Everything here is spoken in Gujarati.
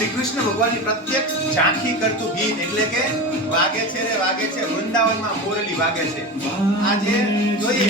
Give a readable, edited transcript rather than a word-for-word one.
શ્રી કૃષ્ણ ભગવાનની પ્રત્યેક ઝાંખી કરતું ગીત એટલે કે વાગે છે રે વાગે છે વૃંદાવનમાં મોરલી વાગે છે. આજે જોઈએ